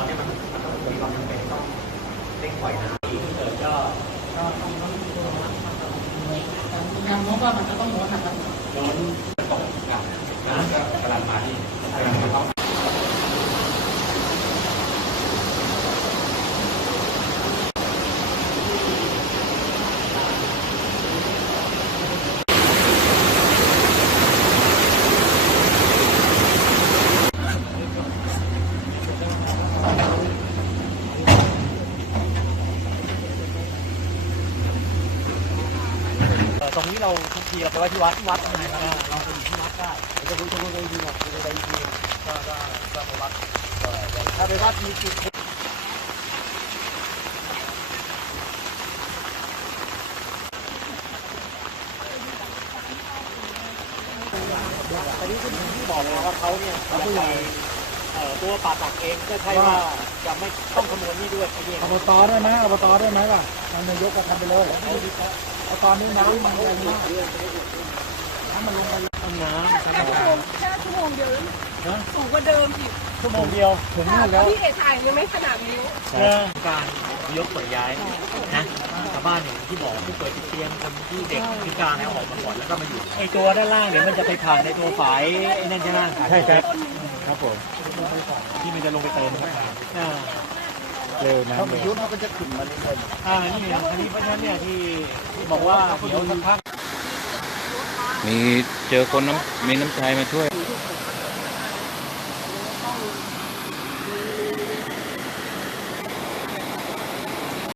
อนนี้มันมันต้องมีความจำเป็นต้องเร่งปล่อยน้ำที่เกิดก็ก็ต้องต้องดูวัามัต้องมีกานงบว่ามันก็ต้องลดนะครับลดตกกับน้ำ ตรงนี้เราทุกทีเราไปไว้ที่วัดวัดไหนก็ได้เราไปอยู่ที่วัดได้จะรู้จะรู้ได้ดีหรอกจะได้ดีก็ก็ก็ไปวัดถ้าไปวัดมีจุดอันนี้คุณที่บอกเลยว่าเขาเนี่ยเขาใหญ่เอ่อตัวป่าตักเองก็ใช่ว่าจะไม่ต้องคำนวณนี่ด้วยไอ้นี่อบตได้ไหมอบตได้ไหมล่ะทางนายกก็ทำไปเลยเอา ตอนนี้น้ำมันแรงมากน้ำมันลงไปห้องน้ำแค่ชั่วโมงแค่ชั่วโมงเดียวนะสูงกว่าเดิมอีกชั่วโมงเดียวถึงค่ะนู่นแล้วพี่เอกถ่ายยังไม่ขนาดนิ้การยกขนย้ายนะชาวบ้านอย่างที่บอกผู้ป่วยติดเตียงคนที่เด็กพิการแล้วออกมาก่อนแล้วก็มาอยู่ไอ้ตัวด้านล่างเนี่ยมันจะไปผ่านในตัวฝายไอ้นั่นใช่ไหมใช่ครับครับผมที่มันจะลงไปเติมครับอ่า เร็วน้ำเร็วยุบเขาก็จะขึ้นมาเรื่อยๆอ่านี่นะทีเพราะฉะนั้นเนี่ยที่ที่บอกว่าเดี๋ยวสักพักมีเจอคนน้ำมีน้ำใจมาช่วย